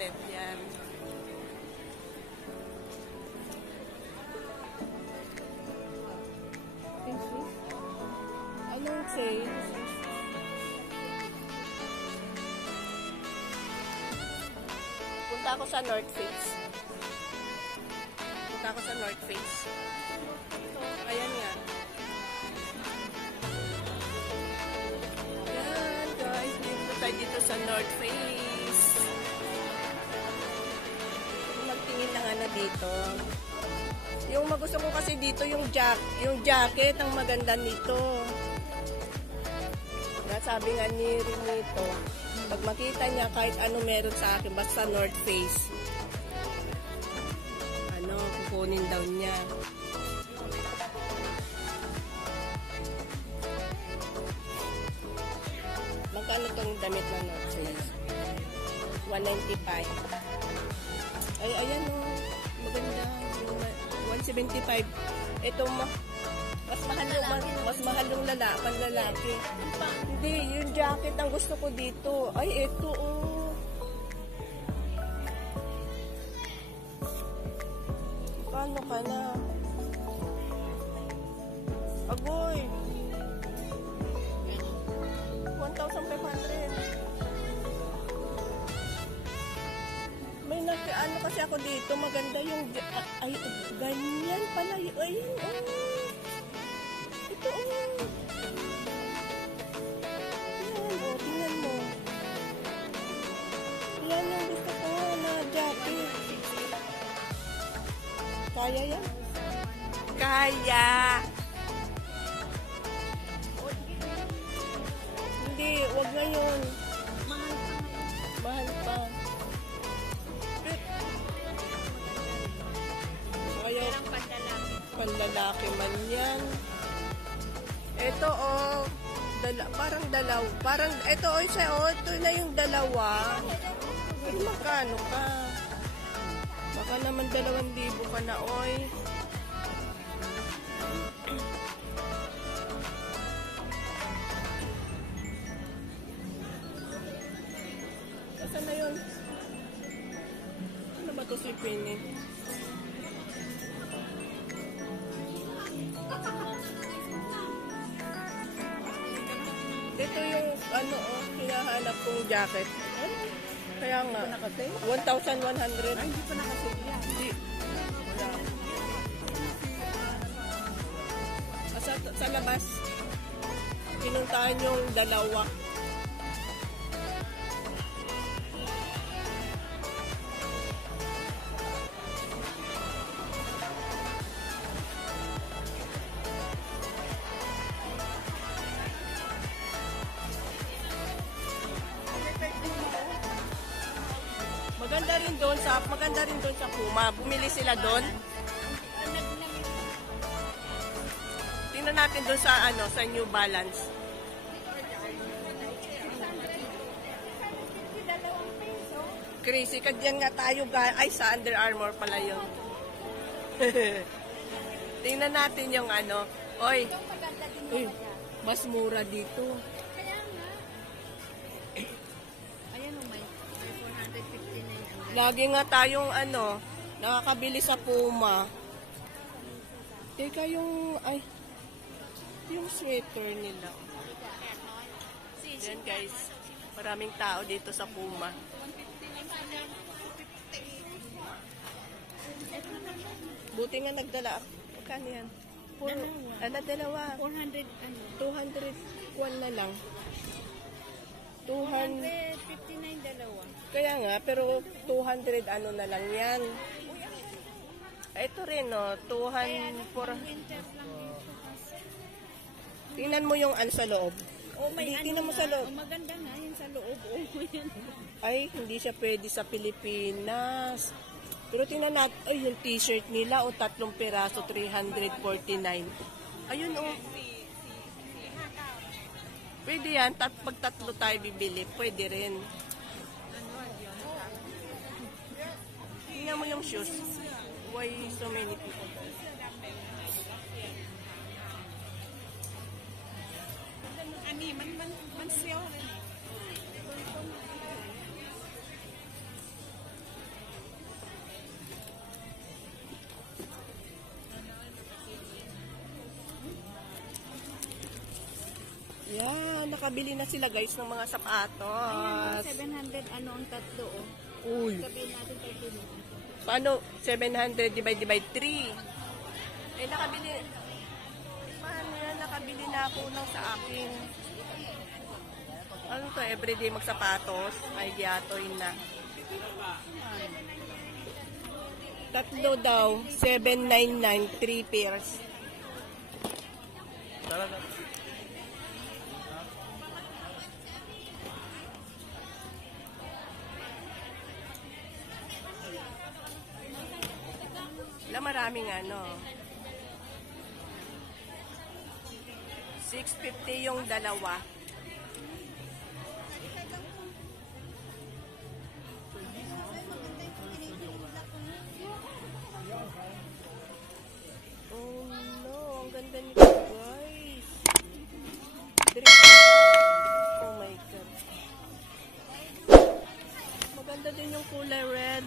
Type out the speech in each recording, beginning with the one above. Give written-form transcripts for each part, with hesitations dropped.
outlet. Yan. Anong sale? Punta ako sa North Face. Punta ako sa North Face. So, ayan nga. Ayan, guys. Dito tayo dito sa North Face. Magtingin lang na dito. Yung magusto ko kasi dito, yung jacket, ang maganda nito. Sabi nga ni Rinito, pag makita niya kahit ano meron sa akin, basta North Face, ano, kukunin daw niya. Magkano tong damit na North Face? 195. Ay, ayan o. Maganda. 175. Ito, mas mahal yung lalaki. Hindi, yung jacket ang gusto ko dito. Ay, ito oh. Paano ka na? Agoy. 1,500. May ano kasi ako dito, maganda yung ay, ganyan pala. Ayun, oh. Ito, oh. Yan, oh, tingnan mo. Yan yung gusto ko na jacket. Kaya yan? Kaya! Hindi, wag na yun. Mahal pa. Kaya, panlalaki man yan. Ito, oh. Parang, ito, oh, siya, oh. Ito na yung dalawa. Ay, magkano ka? Baka naman 2,000 ka na, oy. Saan na yun? Ano ba ito sipinin? Ito yung ano, oh, hinahanap kong jacket. Kaya nga, 1,100. Ay, hindi pa nakasale yan. Hindi. Sa labas, pinuntahan yung dalawa. Maganda rin doon sa Puma. Bumili sila doon. Tingnan natin doon sa ano, sa New Balance. Crazy, kadyan nga tayo, ay sa Under Armour pala yun. Tingnan natin yung ano. Oy, mas mura dito. Lagi nga tayong ano, nakakabili sa Puma. Teka yung, ay, yung sweater nila. Yan guys, maraming tao dito sa Puma. Buti nga nagdala. Magkano yan? Dalawa. 400, 200 kwan na lang. 259 dalawa. Kaya nga, pero 200 ano na lang yan. Ito rin, no? 200. Tingnan mo yung ano sa loob. Tingnan mo sa loob. Maganda nga yun sa loob. Ay, hindi siya pwede sa Pilipinas. Pero tingnan natin, ay, yung t-shirt nila, o 3 piraso, 349. Ayun, o. Pwede yan, pag 3 tayo bibili, pwede rin. Tingnan mo yung shoes. Why so many people? Ani, man siya. makabili na sila guys ng mga sapatos. 700 ano ang tatlo, oh. Uy. Sabihin natin 30 minutes. Paano? 700 divide 3. Eh, nakabili. Paano yan? Nakabili na ako ng sa akin. Ano to? Everyday magsapatos? Ay, giyatoy na. Tatlo daw. 799. 3 pairs. Maraming ano. 650 yung dalawa. Oh no, ang ganda nito guys. Oh my god. Maganda din yung kulay red.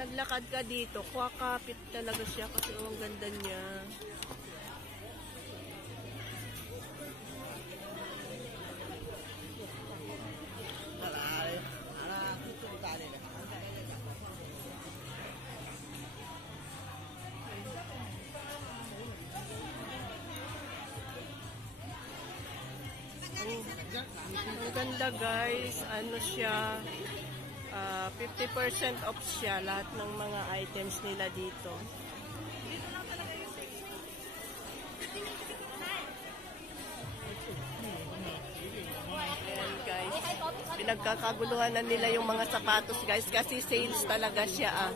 Naglakad ka dito, kwakapit talaga siya kasi ang ganda niya. Ang ganda guys, ano siya, 50% off siya lahat ng mga items nila dito. Ayan guys, pinagkakaguluhan na nila yung mga sapatos guys kasi sales talaga siya ah.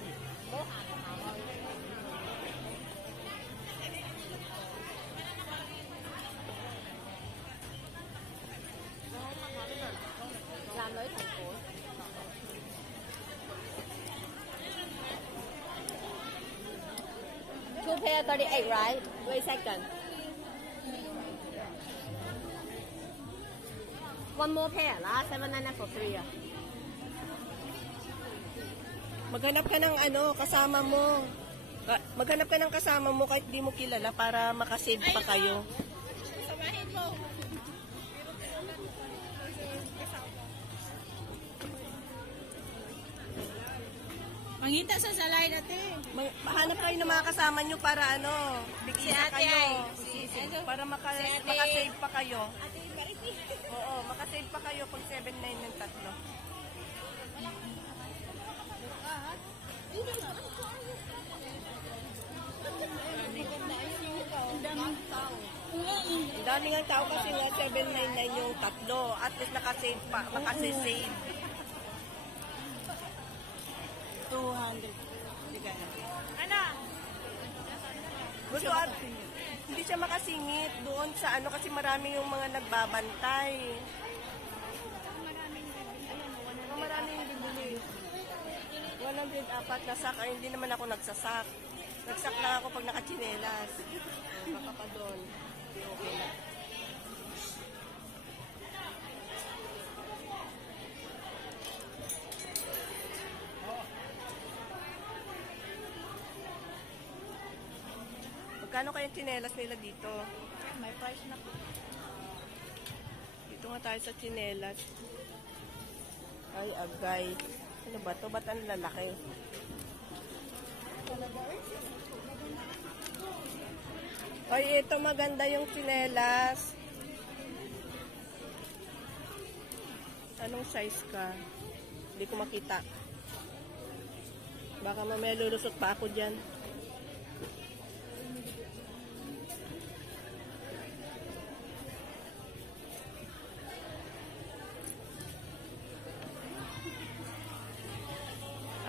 Two pair 38, right? Wait a second. One more pair lah, 799 for free. Maghanap ka ng ano, kasama mo. Maghanap ka ng kasama mo kahit di mo kilala para makasave pa kayo. Sabahin mo. Mangita sa salay natin. Mahanap kayo ng mga kasama nyo para ano, bigyan kayo. Para makasave pa kayo. Oo, makasave pa kayo pag 7.9 ng tatlo. Ang dami nga tao kasi nga 799 yung tatlo. At least nakasave pa, makasave. 200. Ano? Gusto at hindi siya makasingit doon sa ano kasi marami yung mga nagbabantay. Maraming bibili. 104 na sak. Ay, hindi naman ako nagsasak. Nagsak lang ako pag nakachinelas. Baka pa doon. Okay na. Magkano kayong chinelas nila dito? May price na po. Dito nga tayo sa chinelas. Ay, agay. Ano ba to? Ba't ang lalaki? Ay, ito maganda yung chinelas. Anong size ka? Hindi ko makita. Baka mamaya lulusot pa ako dyan.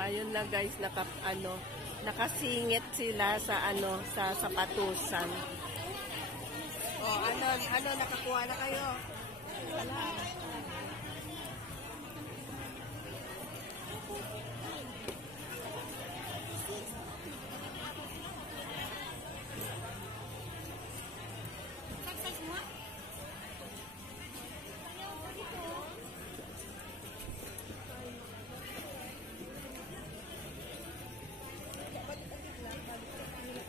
Ayun na guys, nakasingit sila sa sa sapatusan. Oh, ano nakakuha na kayo? Wala.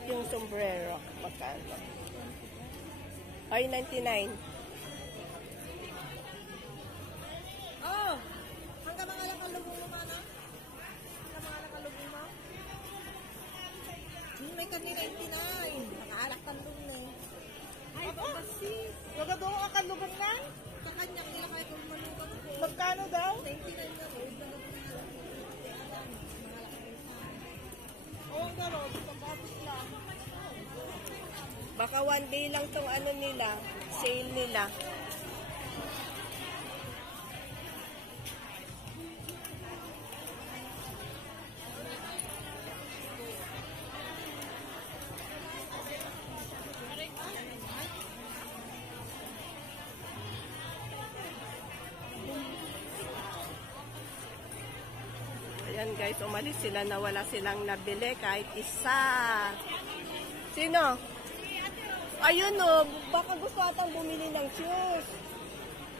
Yung sombrero, magkano? Ay, 99. Oh! Hanggang mga nakalubong mo, mana? Hanggang mga nakalubong mo? May kanina 99. Nakaalak kanlong na eh. Ay, kasi. Wag daw ang kanlubong na? Sa kanya, kaya kayo kung manubang ko. Magkano daw? 99 na rin. Oo, ang gano'n. Pagkapos lang. Baka one day lang tong ano nila, sale nila. Ayan guys, umalis sila na wala silang nabili kahit isa. Sino? Ayun o, baka gusto atang bumili ng shoes.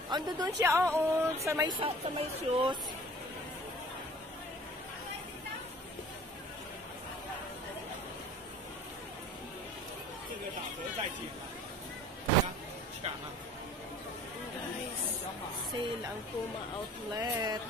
Ando doon siya, oo, sa may shoes. Guys, sale ang Puma Outlet.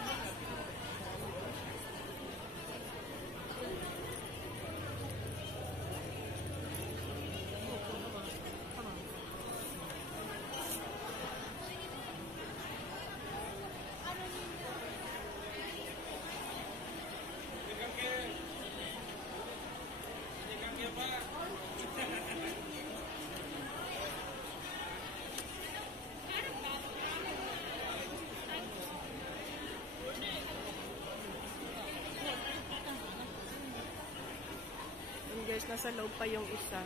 Guys, nasa loob pa yung isa.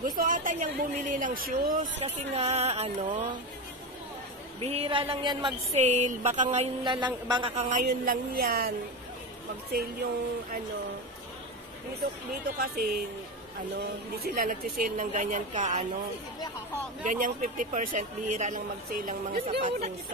Gusto ata niyang bumili ng shoes kasi nga ano, bihira lang yan mag-sale. Baka ngayon lang yan mag-sale yung ano. Dito kasi ano, hindi sila nagsi-sale ng ganyan ka ano. Ganyang 50% bihira lang mag-sale ang mga sapatos.